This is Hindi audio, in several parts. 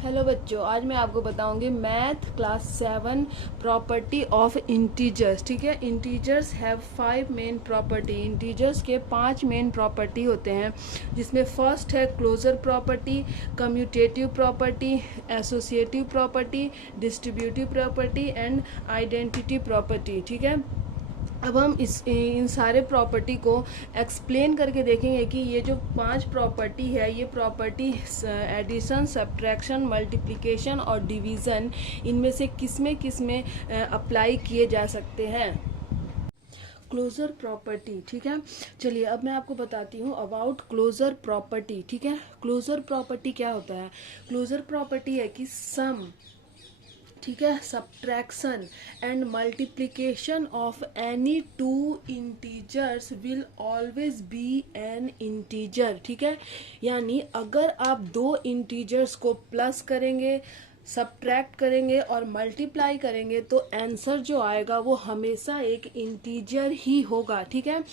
हेलो बच्चों, आज मैं आपको बताऊंगी math class 7 property of integers. ठीक है, integers have 5 main property. Integers के 5 मेन प्रॉपर्टी होते हैं, जिसमें फर्स्ट है closure property, commutative property, associative property, distributive property and identity property. ठीक है, अब हम इन सारे प्रॉपर्टी को एक्सप्लेन करके देखेंगे कि ये जो 5 प्रॉपर्टी है, ये प्रॉपर्टी एडिशन, सब्ट्रैक्शन, मल्टीप्लिकेशन और डिवीज़न, इनमें से किस में अप्लाई किए जा सकते हैं। क्लोजर प्रॉपर्टी, ठीक है। चलिए अब मैं आपको बताती हूँ अबाउट क्लोजर प्रॉपर्टी। ठीक है, क्लोजर प्रॉपर्टी क्या होता है? क्लोजर प्रॉपर्टी है कि सम, ठीक है, subtraction and multiplication of any two integers will always be N integer. ठीक है, यानी अगर आप दो इंटीजर्स को प्लस करेंगे, सब्ट्रैक्ट करेंगे और मल्टीप्लाई करेंगे तो आंसर जो आएगा वो हमेशा एक इंटीजर ही होगा। ठीक है,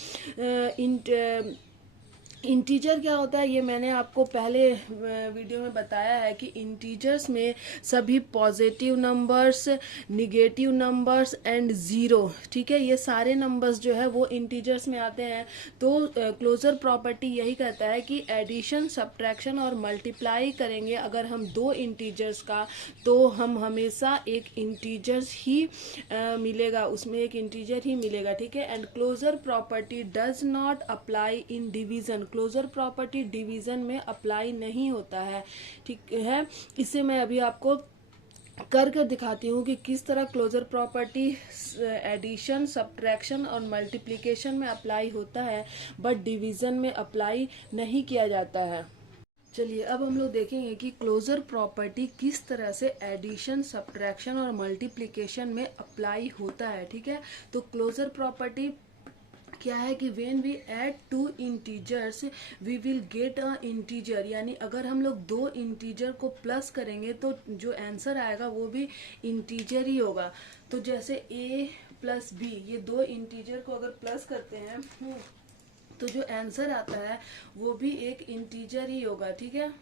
इंटीजर क्या होता है ये मैंने आपको पहले वीडियो में बताया है कि इंटीजर्स में सभी positive numbers, negative numbers and zero, ठीक है, ये सारे नंबर्स जो है वो इंटीजर्स में आते हैं। तो क्लोजर प्रॉपर्टी यही कहता है कि एडिशन, सब्ट्रैक्शन और मल्टीप्लाई करेंगे अगर हम दो इंटीजर्स का, तो हम हमेशा एक इंटीजर्स ही मिलेगा, उसमें एक इंटीजर ही मिलेगा। ठीक है, and closure property does not apply in division. Closure property division में अप्लाई नहीं होता है। ठीक है, इसे मैं अभी आपको कर दिखाती हूँ कि किस तरह क्लोजर प्रॉपर्टी एडिशन, सब्ट्रैक्शन और मल्टीप्लिकेशन में अप्लाई होता है, बट डिवीजन में अप्लाई नहीं किया जाता है। चलिए अब हम लोग देखेंगे कि क्लोजर प्रॉपर्टी किस तरह से एडिशन, सब्ट्रैक्शन और मल्टीप्लिकेशन में अप्लाई होता है। ठीक है, तो क्लोजर प्रॉपर्टी क्या है कि when we add two integers we will get a integer, यानी अगर हम लोग दो इंटीजर को प्लस करेंगे तो जो आंसर आएगा वो भी इंटीजर ही होगा। तो जैसे a प्लस बी, ये दो इंटीजर को अगर प्लस करते हैं तो जो आंसर आता है वो भी एक इंटीजर ही होगा। ठीक है,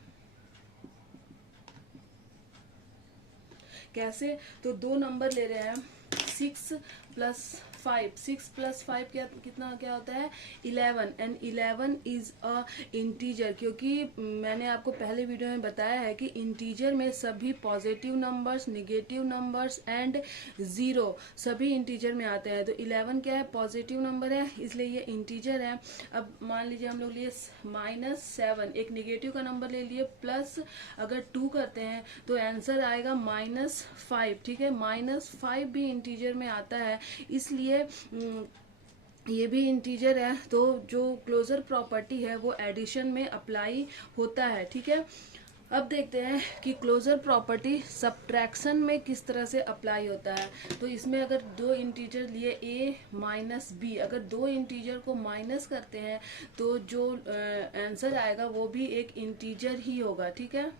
कैसे? तो दो नंबर ले रहे हैं, 6+5, 6+5 क्या होता है? 11, एंड 11 इज अ इंटीजर, क्योंकि मैंने आपको पहले वीडियो में बताया है कि इंटीजर में सभी positive numbers, negative numbers and zero सभी इंटीजर में आते हैं। तो 11 क्या है? पॉजिटिव नंबर है, इसलिए ये इंटीजर है। अब मान लीजिए हम लोग लिए -7, एक निगेटिव का नंबर ले लिए, प्लस अगर 2 करते हैं तो आंसर आएगा -5। ठीक है, -5 भी इंटीजर में आता है, इसलिए ये भी इंटीजर है। तो जो क्लोजर प्रॉपर्टी है वो एडिशन में अप्लाई होता है। ठीक है, अब देखते हैं कि क्लोजर प्रॉपर्टी सब्ट्रैक्शन में किस तरह से अप्लाई होता है। तो इसमें अगर दो इंटीजर लिए a माइनस बी, अगर दो इंटीजर को माइनस करते हैं तो जो आंसर आएगा वो भी एक इंटीजर ही होगा। ठीक है,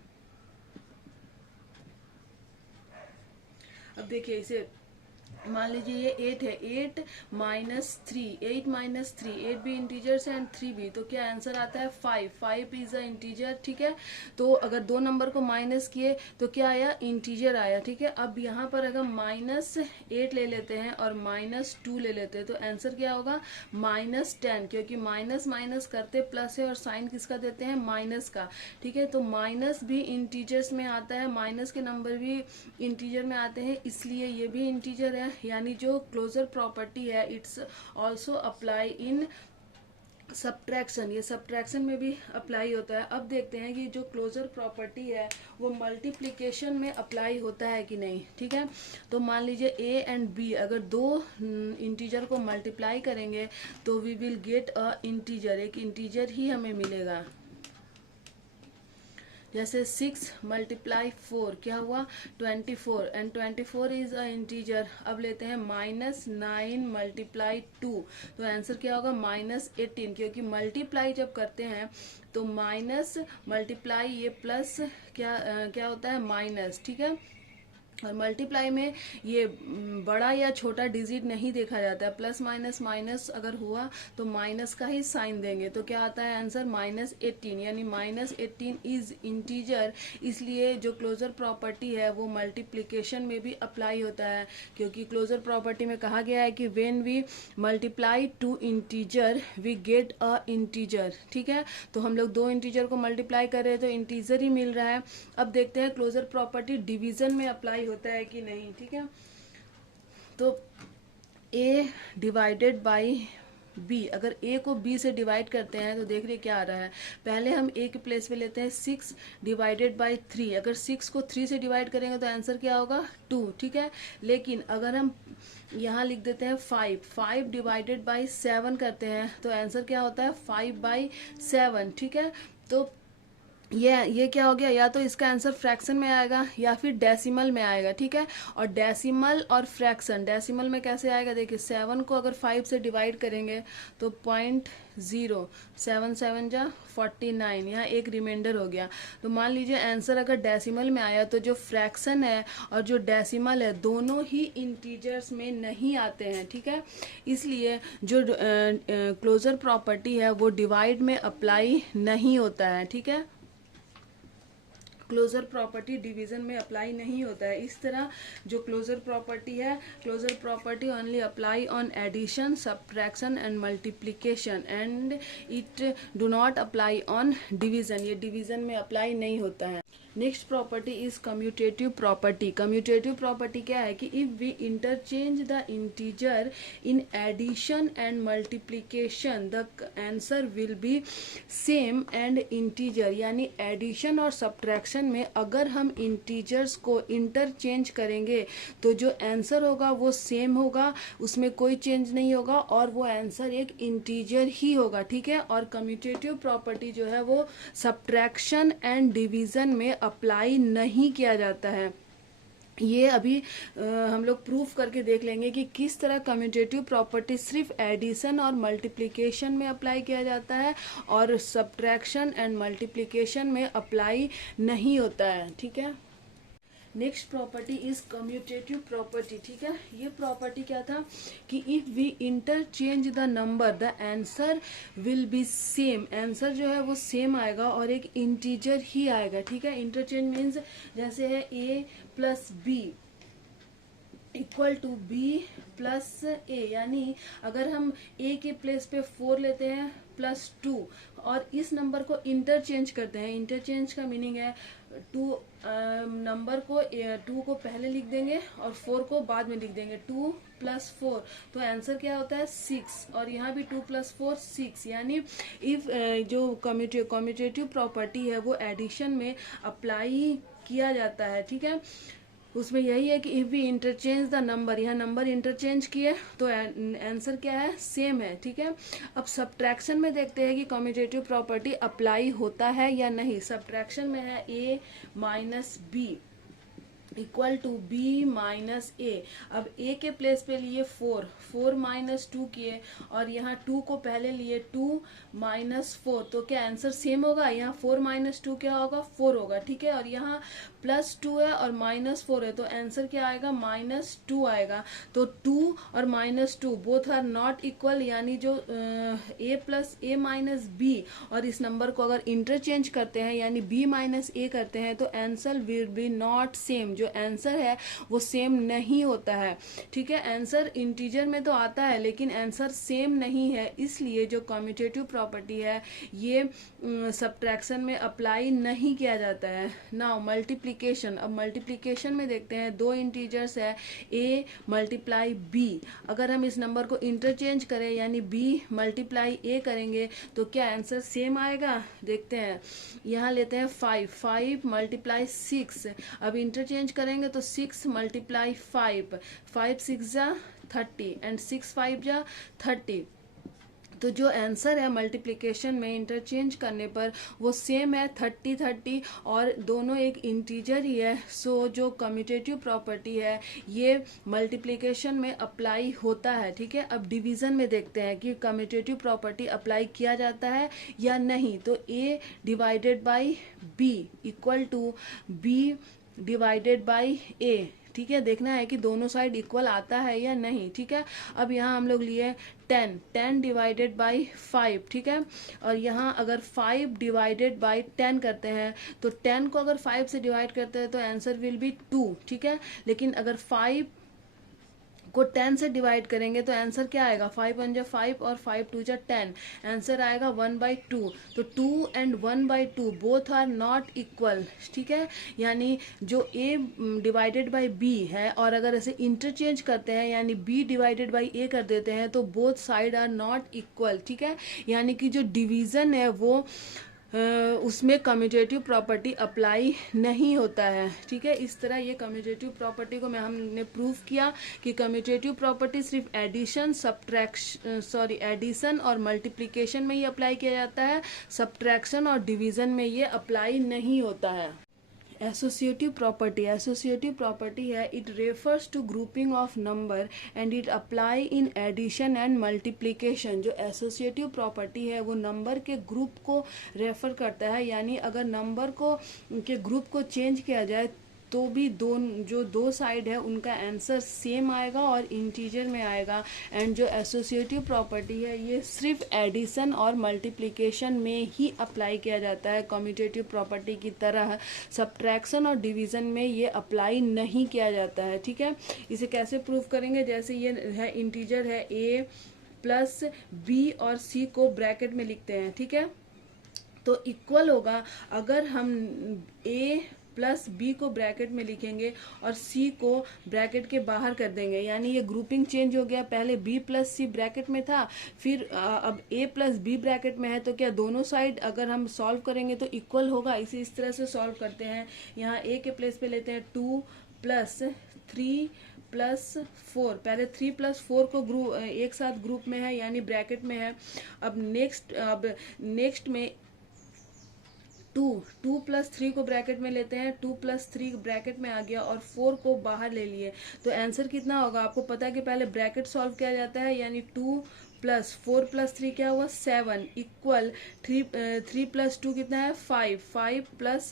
अब देखिए इसे, मान लीजिए ये 8 है, 8 माइनस थ्री, 8 भी इंटीजर्स है एंड 3 भी, तो क्या आंसर आता है? 5 इज अ इंटीजर। ठीक है, तो अगर दो नंबर को माइनस किए तो क्या आया? इंटीजर आया। ठीक है, अब यहाँ पर अगर -8 ले लेते हैं और -2 ले लेते हैं तो आंसर क्या होगा? -10, क्योंकि माइनस माइनस करते प्लस है और साइन किसका देते हैं? माइनस का। ठीक है, तो माइनस भी इंटीजर्स में आता है, माइनस के नंबर भी इंटीजर में आते हैं, इसलिए ये भी इंटीजर है। यानी जो क्लोजर प्रॉपर्टी है it's also apply in subtraction, ये सब्ट्रैक्शन में भी अप्लाई होता है। अब देखते हैं कि जो क्लोजर प्रॉपर्टी है वो मल्टीप्लिकेशन में अप्लाई होता है कि नहीं। ठीक है, तो मान लीजिए a एंड b, अगर दो इंटीजर को मल्टीप्लाई करेंगे तो we will get a integer, एक इंटीजर ही हमें मिलेगा। जैसे 6 × 4 क्या हुआ? 24, एंड 24 इज अ इंटीजर। अब लेते हैं -9 × 2, तो आंसर क्या होगा? -18, क्योंकि मल्टीप्लाई जब करते हैं तो माइनस मल्टीप्लाई ये प्लस क्या होता है? माइनस। ठीक है, और मल्टीप्लाई में ये बड़ा या छोटा डिजिट नहीं देखा जाता है, प्लस माइनस माइनस अगर हुआ तो माइनस का ही साइन देंगे, तो क्या आता है आंसर -18, यानी -18 इज इंटीजर। इसलिए जो क्लोजर प्रॉपर्टी है वो मल्टीप्लिकेशन में भी अप्लाई होता है, क्योंकि क्लोजर प्रॉपर्टी में कहा गया है कि when we multiply two integer we get a integer. ठीक है, तो हम लोग दो इंटीजर को मल्टीप्लाई कर रहे हैं तो इंटीजर ही मिल रहा है। अब देखते हैं क्लोजर प्रॉपर्टी डिवीजन में अप्लाई होता है कि नहीं। ठीक है, तो a डिवाइडेड बाई b, अगर a को b से डिवाइड करते हैं तो देख रहे क्या आ रहा है। पहले हम a के प्लेस पे लेते हैं 6 डिवाइडेड बाई 3, अगर 6 को 3 से डिवाइड करेंगे तो आंसर क्या होगा 2। ठीक है, लेकिन अगर हम यहाँ लिख देते हैं 5 डिवाइडेड बाई 7 करते हैं तो आंसर क्या होता है 5/7। ठीक है, तो ये क्या हो गया, या तो इसका आंसर फ्रैक्शन में आएगा या फिर डेसिमल में आएगा। ठीक है, और डेसिमल और फ्रैक्शन, डेसिमल में कैसे आएगा, देखिए 7 को अगर 5 से डिवाइड करेंगे तो 0.0, 7 7 जा 49, यहाँ एक रिमाइंडर हो गया। तो मान लीजिए आंसर अगर डेसिमल में आया तो जो फ्रैक्शन है और जो डेसिमल है दोनों ही इंटीजर्स में नहीं आते हैं। ठीक है, इसलिए जो क्लोजर प्रॉपर्टी है वो डिवाइड में अप्लाई नहीं होता है। ठीक है, क्लोजर प्रॉपर्टी डिवीजन में अप्लाई नहीं होता है। इस तरह जो क्लोजर प्रॉपर्टी है, closure property only apply on addition, subtraction and multiplication and it do not apply on division, ये डिवीजन में अप्लाई नहीं होता है। Next property is commutative property. Commutative property क्या है कि if we interchange the integer in addition and multiplication the answer will be same and integer, यानी एडिशन और सब्ट्रैक्शन में अगर हम इंटीजर्स को इंटरचेंज करेंगे तो जो आंसर होगा वो सेम होगा, उसमें कोई चेंज नहीं होगा और वो आंसर एक इंटीजर ही होगा। ठीक है, और कम्यूटेटिव प्रॉपर्टी जो है वो सब्ट्रैक्शन एंड डिवीजन में अप्लाई नहीं किया जाता है। ये अभी हम लोग प्रूफ करके देख लेंगे कि किस तरह कम्यूटेटिव प्रॉपर्टी सिर्फ एडिशन और मल्टीप्लिकेशन में अप्लाई किया जाता है और सब्ट्रैक्शन एंड मल्टीप्लिकेशन में अप्लाई नहीं होता है। ठीक है, next property is commutative property. ठीक है, ये प्रॉपर्टी क्या था कि if we interchange the number the answer will be same, answer जो है वो सेम आएगा और एक इंटीजर ही आएगा। ठीक है, इंटरचेंज मीन्स जैसे है a plus b equal to b plus a, यानी अगर हम a के प्लेस पे 4 लेते हैं +2 और इस नंबर को इंटरचेंज करते हैं, इंटरचेंज का मीनिंग है 2 नंबर को 2 को पहले लिख देंगे और 4 को बाद में लिख देंगे, 2 + 4, तो आंसर क्या होता है 6, और यहाँ भी 2 + 4 6, यानी इफ जो कम्यूटेटिव प्रॉपर्टी है वो एडिशन में अप्लाई किया जाता है। ठीक है, उसमें यही है कि if we interchange the number, यहाँ नंबर इंटरचेंज किए तो आंसर क्या है सेम है। ठीक है, अब सब्ट्रैक्शन में देखते हैं कि कम्यूटेटिव प्रॉपर्टी अप्लाई होता है या नहीं। सब्ट्रैक्शन में है a minus b equal to b minus a। अब a के प्लेस पे लिए 4 माइनस 2 किए और यहाँ 2 को पहले लिए 2 माइनस 4, तो क्या आंसर सेम होगा, यहाँ 4 माइनस 2 क्या होगा 4 होगा। ठीक है, और यहाँ +2 है और -4 है तो आंसर क्या आएगा -2 आएगा। तो 2 और -2 बोथ आर नॉट इक्वल, यानी जो a plus a minus b और इस नंबर को अगर इंटरचेंज करते हैं यानी b माइनस a करते हैं तो answer will B not same, जो आंसर है वो सेम नहीं होता है। ठीक है, आंसर इंटीजर में तो आता है लेकिन आंसर सेम नहीं है, इसलिए जो कम्यूटेटिव प्रॉपर्टी है ये सब्ट्रैक्शन में अप्लाई नहीं किया जाता है। नाउ मल्टीप्लिकेशन, अब मल्टीप्लिकेशन में देखते हैं दो इंटीजर्स है a मल्टीप्लाई b, अगर हम इस नंबर को इंटरचेंज करें यानी b मल्टीप्लाई a करेंगे तो क्या आंसर सेम आएगा, देखते हैं। यहाँ लेते हैं 5 मल्टीप्लाई 6, अब इंटरचेंज करेंगे तो 6 मल्टीप्लाई 5 6 जा 30 एंड 6 5 जा 30, तो जो आंसर है मल्टीप्लिकेशन में इंटरचेंज करने पर वो सेम है 30 और दोनों एक इंटीजर ही है। सो जो कम्यूटेटिव प्रॉपर्टी है ये मल्टीप्लिकेशन में अप्लाई होता है। ठीक है, अब डिवीजन में देखते हैं कि कम्यूटेटिव प्रॉपर्टी अप्लाई किया जाता है या नहीं। तो a divided by b equal to b divided by a, ठीक है, देखना है कि दोनों साइड इक्वल आता है या नहीं, ठीक है। अब यहाँ हम लोग लिए 10 डिवाइडेड बाई 5, ठीक है। और यहाँ अगर 5 डिवाइडेड बाई 10 करते हैं तो 10 को अगर 5 से डिवाइड करते हैं तो आंसर विल बी 2, ठीक है। लेकिन अगर 5 को 10 से डिवाइड करेंगे तो आंसर क्या आएगा, 5 1 जा 5 और 5 2 जा 10, आंसर आएगा 1/2। तो 2 and 1/2 both are not equal, ठीक है। यानी जो a डिवाइडेड बाई b है और अगर ऐसे इंटरचेंज करते हैं यानी b डिवाइडेड बाई a कर देते हैं तो both side are not equal, ठीक है। यानी कि जो डिवीजन है वो उसमें कम्यूटेटिव प्रॉपर्टी अप्लाई नहीं होता है, ठीक है। इस तरह ये कम्यूटेटिव प्रॉपर्टी को हमने प्रूव किया कि कम्यूटेटिव प्रॉपर्टी सिर्फ एडिशन और मल्टीप्लिकेशन में ही अप्लाई किया जाता है, सब्ट्रैक्शन और डिवीजन में ये अप्लाई नहीं होता है। एसोसिएटिव प्रॉपर्टी है it refers to grouping of number and it apply in addition and multiplication. जो एसोसिएटिव प्रॉपर्टी है वो नंबर के ग्रुप को रेफर करता है, यानी अगर नंबर को के ग्रुप को चेंज किया जाए तो भी दो साइड है उनका आंसर सेम आएगा और इंटीजर में आएगा। एंड जो एसोसिएटिव प्रॉपर्टी है ये सिर्फ एडिशन और मल्टीप्लिकेशन में ही अप्लाई किया जाता है, कम्यूटेटिव प्रॉपर्टी की तरह सब्ट्रैक्शन और डिवीजन में ये अप्लाई नहीं किया जाता है, ठीक है। इसे कैसे प्रूव करेंगे, जैसे ये है इंटीजर है a प्लस b और c को ब्रैकेट में लिखते हैं, ठीक है। तो इक्वल होगा अगर हम a प्लस बी को ब्रैकेट में लिखेंगे और सी को ब्रैकेट के बाहर कर देंगे, यानी ये ग्रुपिंग चेंज हो गया। पहले बी प्लस सी ब्रैकेट में था, फिर अब ए प्लस बी ब्रैकेट में है, तो क्या दोनों साइड अगर हम सॉल्व करेंगे तो इक्वल होगा। इस तरह से सॉल्व करते हैं। यहाँ ए के प्लेस पे लेते हैं 2 प्लस 3 प्लस 4, पहले 3 प्लस 4 को एक साथ ग्रुप में है यानी ब्रैकेट में है। अब नेक्स्ट में 2 प्लस 3 को ब्रैकेट में लेते हैं, 2 प्लस 3 ब्रैकेट में आ गया और 4 को बाहर ले लिए, तो आंसर कितना होगा। आपको पता है कि पहले ब्रैकेट सॉल्व किया जाता है, यानी 2 प्लस 4 प्लस 3 क्या हुआ 7 इक्वल 3 प्लस 2 कितना है 5 plus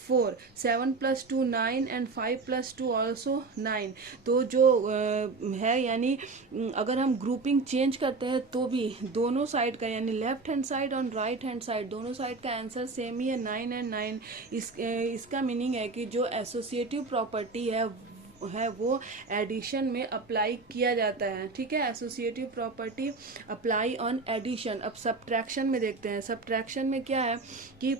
4 7 plus 2 9 and 5 plus 2 also 9। तो जो है यानी अगर हम ग्रुपिंग चेंज करते हैं तो भी दोनों साइड का यानी लेफ्ट हैंड साइड और राइट हैंड साइड दोनों साइड का आंसर सेम ही है 9 एंड 9। इसका मीनिंग है कि जो एसोसिएटिव प्रॉपर्टी है वो एडिशन में अप्लाई किया जाता है, ठीक है। Associative property apply on addition. अब सब्ट्रैक्शन में देखते हैं। सब्ट्रैक्शन में क्या है कि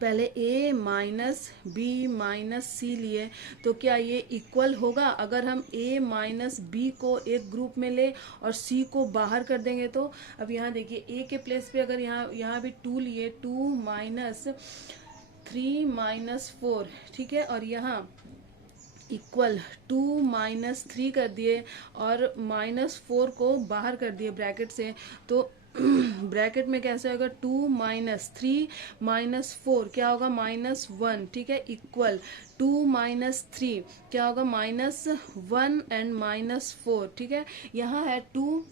पहले a माइनस बी माइनस सी लिए तो क्या ये इक्वल होगा। अगर हम a माइनस बी को एक ग्रुप में ले और c को बाहर कर देंगे तो अब यहाँ देखिए a के प्लेस पे अगर यहाँ भी 2 लिए 2 माइनस 3 माइनस 4, ठीक है, और यहाँ इक्वल 2 माइनस 3 कर दिए और माइनस 4 को बाहर कर दिए ब्रैकेट से, तो ब्रैकेट में कैसे होगा 2 माइनस 3 माइनस 4 क्या होगा -1, ठीक है, इक्वल 2 माइनस 3 क्या होगा -1 एंड -4, ठीक है। यहाँ है 2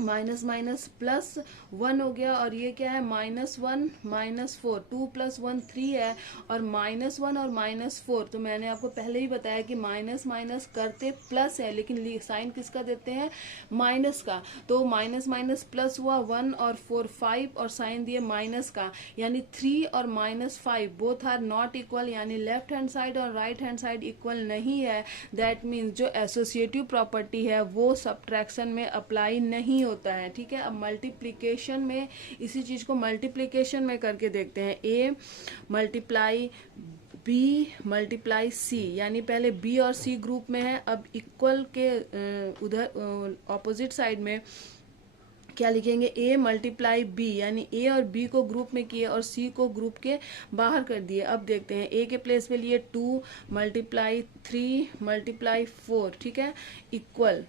माइनस माइनस प्लस 1 हो गया और ये क्या है -1 -4 2 प्लस 1 3 है और -1 और -4, तो मैंने आपको पहले ही बताया कि माइनस माइनस करते प्लस है लेकिन साइन किसका देते हैं माइनस का, तो माइनस माइनस प्लस हुआ 1 और 4 5 और साइन दिए माइनस का, यानी 3 और -5 बोथ आर नॉट इक्वल, यानी लेफ्ट हैंड साइड और राइट हैंड साइड इक्वल नहीं है। दैट मीन्स जो एसोसिएटिव प्रॉपर्टी है वो सब्ट्रैक्शन में अप्लाई नहीं होता है, ठीक है। अब मल्टीप्लिकेशन में इसी चीज को मल्टीप्लिकेशन में करके देखते हैं। a multiply b multiply c, यानी पहले b और c ग्रुप में है, अब इक्वल के उधर ऑपोजिट साइड में क्या लिखेंगे a मल्टीप्लाई b, यानी a और b को ग्रुप में किए और c को ग्रुप के बाहर कर दिए। अब देखते हैं a के प्लेस पे लिए 2 मल्टीप्लाई 3 मल्टीप्लाई 4, ठीक है, इक्वल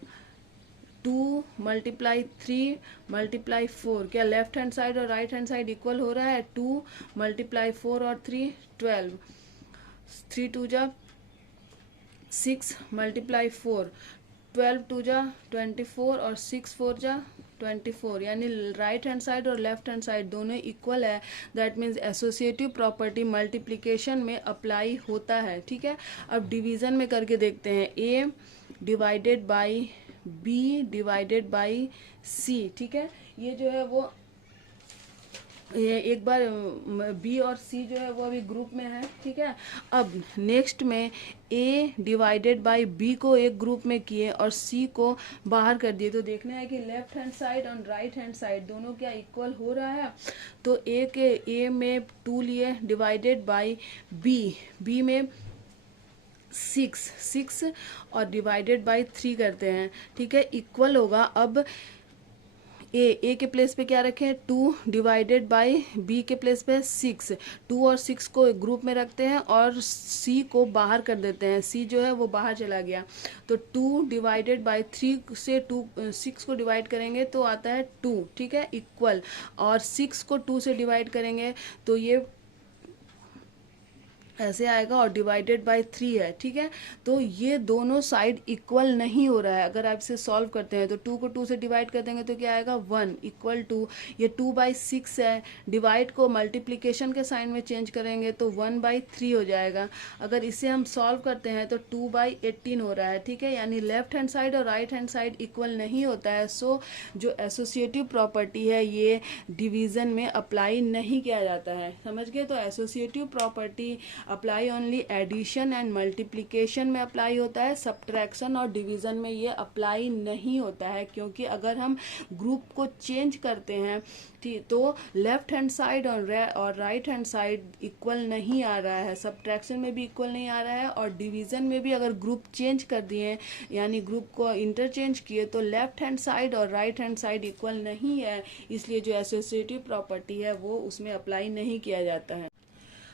2 मल्टीप्लाई 3 मल्टीप्लाई 4, क्या लेफ्ट हैंड साइड और राइट हैंड साइड इक्वल हो रहा है। 2 मल्टीप्लाई 4 और 3 12 3 2 जा 6 मल्टीप्लाई 4 12 टू जा 24 और 6 4 जा 24, यानी राइट हैंड साइड और लेफ्ट हैंड साइड दोनों इक्वल है। That means associative property multiplication में अप्लाई होता है। ठीक है, अब डिवीजन में करके देखते हैं। A divided by B divided by C. ठीक है, ये जो है वो ये एक बार बी और सी जो है वो अभी ग्रुप में है। ठीक है, अब नेक्स्ट में ए डिवाइडेड बाय बी को एक ग्रुप में किए और सी को बाहर कर दिए। तो देखना है कि लेफ्ट हैंड साइड और राइट हैंड साइड दोनों क्या इक्वल हो रहा है। तो ए में 2 लिए डिवाइडेड बाय बी में 6 और डिवाइडेड बाय 3 करते हैं। ठीक है, इक्वल होगा। अब ए के प्लेस पे क्या रखें, 2 डिवाइडेड बाय बी के प्लेस पे 6। 2 और 6 को एक ग्रुप में रखते हैं और सी को बाहर कर देते हैं। सी जो है वो बाहर चला गया। तो 2 डिवाइडेड बाय 3 से 6 को डिवाइड करेंगे तो आता है 2। ठीक है, इक्वल। और 6 को 2 से डिवाइड करेंगे तो ये ऐसे आएगा और डिवाइडेड बाय 3 है। ठीक है, तो ये दोनों साइड इक्वल नहीं हो रहा है। अगर आप इसे सॉल्व करते हैं तो 2 को 2 से डिवाइड कर देंगे तो क्या आएगा 1 इक्वल टू, ये 2/6 है। डिवाइड को मल्टीप्लिकेशन के साइन में चेंज करेंगे तो 1/3 हो जाएगा। अगर इसे हम सॉल्व करते हैं तो 2/18 हो रहा है। ठीक है, यानी लेफ्ट हैंड साइड और राइट हैंड साइड इक्वल नहीं होता है। सो जो एसोसिएटिव प्रॉपर्टी है ये डिवीजन में अप्लाई नहीं किया जाता है। समझ गए? तो associative property apply only addition and multiplication में अप्लाई होता है। सब्ट्रैक्शन और डिवीजन में ये अप्लाई नहीं होता है, क्योंकि अगर हम ग्रुप को चेंज करते हैं तो लेफ्ट हैंड साइड और राइट हैंड साइड इक्वल नहीं आ रहा है। सब्ट्रैक्शन में भी इक्वल नहीं आ रहा है और डिवीजन में भी अगर ग्रुप चेंज कर दिए यानी ग्रुप को इंटरचेंज किए तो लेफ्ट हैंड साइड और राइट हैंड साइड इक्वल नहीं है। इसलिए जो एसोसिएटिव प्रॉपर्टी है वो उसमें अप्लाई नहीं किया जाता है।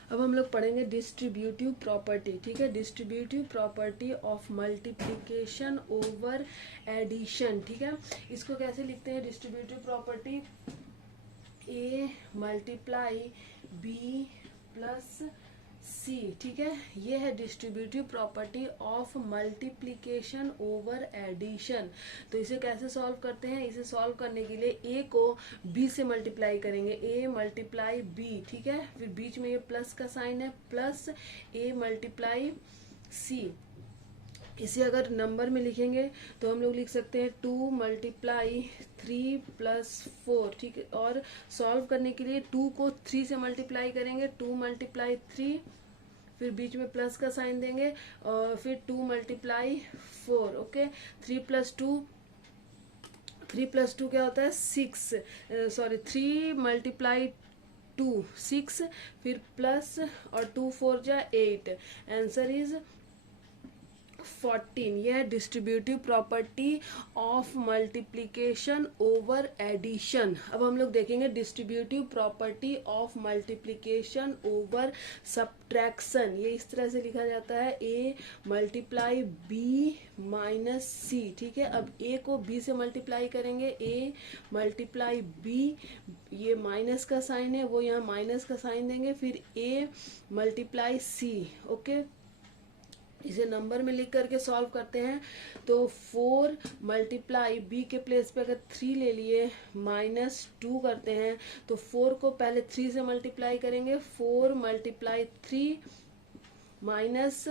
अब हम लोग पढ़ेंगे डिस्ट्रीब्यूटिव प्रॉपर्टी। ठीक है, distributive property of multiplication over addition. ठीक है, इसको कैसे लिखते हैं distributive property, A multiply B plus C. ठीक है, ये है distributive property of multiplication over addition. तो इसे कैसे सॉल्व करते हैं, इसे सॉल्व करने के लिए ए को बी से मल्टीप्लाई करेंगे, ए मल्टीप्लाई बी। ठीक है, फिर बीच में ये प्लस का साइन है, प्लस ए मल्टीप्लाई सी। इसे अगर नंबर में लिखेंगे तो हम लोग लिख सकते हैं 2 मल्टीप्लाई 3 प्लस 4। ठीक है, और सॉल्व करने के लिए 2 को 3 से मल्टीप्लाई करेंगे, 2 मल्टीप्लाई 3, फिर बीच में प्लस का साइन देंगे और फिर 2 मल्टीप्लाई 4। ओके, 3 प्लस 2 क्या होता है 6, सॉरी 3 मल्टीप्लाई 2 6, फिर प्लस और 2 4 जा 8, आंसर इज 14। यह है distributive property of multiplication over addition. अब हम लोग देखेंगे distributive property of multiplication over subtraction. ये इस तरह से लिखा जाता है, A multiply B minus C. ठीक है, अब ए को बी से मल्टीप्लाई करेंगे, ए मल्टीप्लाई बी, ये माइनस का साइन है वो यहाँ माइनस का साइन देंगे, फिर ए मल्टीप्लाई सी। ओके, इसे नंबर में लिख करके सॉल्व करते हैं तो 4 मल्टीप्लाई बी के प्लेस पे अगर 3 ले लिए -2 करते हैं तो 4 को पहले 3 से मल्टीप्लाई करेंगे, 4 मल्टीप्लाई 3 माइनस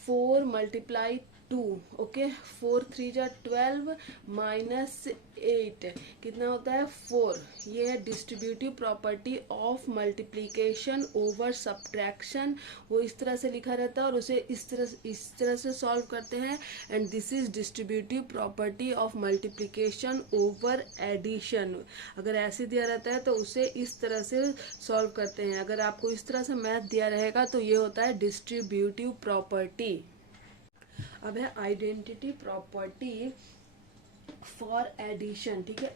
4 मल्टीप्लाई 2। ओके, 4 3 जा 12 माइनस 8 कितना होता है 4। ये है distributive property of multiplication over subtraction. वो इस तरह से लिखा रहता है और उसे इस तरह से सॉल्व करते हैं। And this is distributive property of multiplication over addition. अगर ऐसे दिया रहता है तो उसे इस तरह से सॉल्व करते हैं। अगर आपको इस तरह से मैथ दिया रहेगा तो ये होता है डिस्ट्रीब्यूटिव प्रॉपर्टी। अब है आइडेंटिटी प्रॉपर्टी फॉर एडिशन, ठीक है।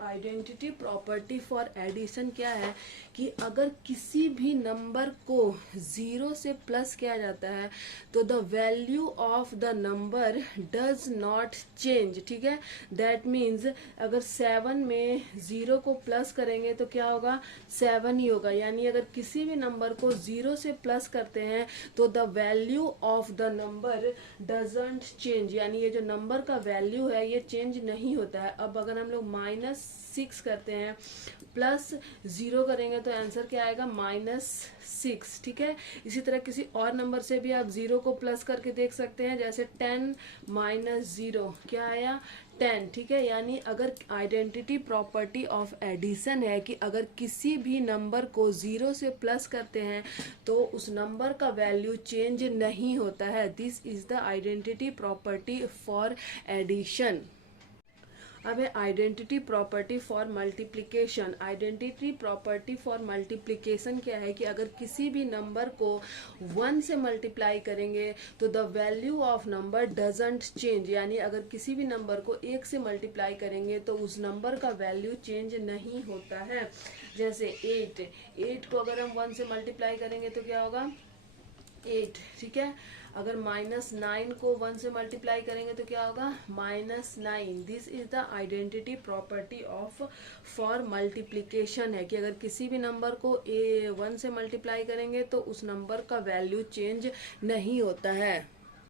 आइडेंटिटी प्रॉपर्टी फॉर एडिशन क्या है कि अगर किसी भी नंबर को 0 से प्लस किया जाता है तो the value of the number does not change, ठीक है। दैट मीन्स अगर 7 में 0 को प्लस करेंगे तो क्या होगा, 7 ही होगा। यानी अगर किसी भी नंबर को 0 से प्लस करते हैं तो the value of the number doesn't change, यानी ये जो नंबर का वैल्यू है ये चेंज नहीं होता है। अब अगर हम लोग -6 करते हैं प्लस 0 करेंगे तो आंसर क्या आएगा, -6, ठीक है। इसी तरह किसी और नंबर से भी आप 0 को प्लस करके देख सकते हैं, जैसे 10 - 0 क्या आया, 10, ठीक है। यानी अगर आइडेंटिटी प्रॉपर्टी ऑफ एडिशन है कि अगर किसी भी नंबर को 0 से प्लस करते हैं तो उस नंबर का वैल्यू चेंज नहीं होता है। This is the identity property for addition. अब है identity property for multiplication. Identity property for multiplication क्या है कि अगर किसी भी नंबर को 1 से मल्टीप्लाई करेंगे तो the value of number doesn't change, यानी अगर किसी भी नंबर को 1 से मल्टीप्लाई करेंगे तो उस नंबर का वैल्यू चेंज नहीं होता है। जैसे 8 को अगर हम 1 से मल्टीप्लाई करेंगे तो क्या होगा, 8, ठीक है। अगर -9 को 1 से मल्टीप्लाई करेंगे तो क्या होगा, -9। This is the identity property of for multiplication है कि अगर किसी भी नंबर को 1 से मल्टीप्लाई करेंगे तो उस नंबर का वैल्यू चेंज नहीं होता है।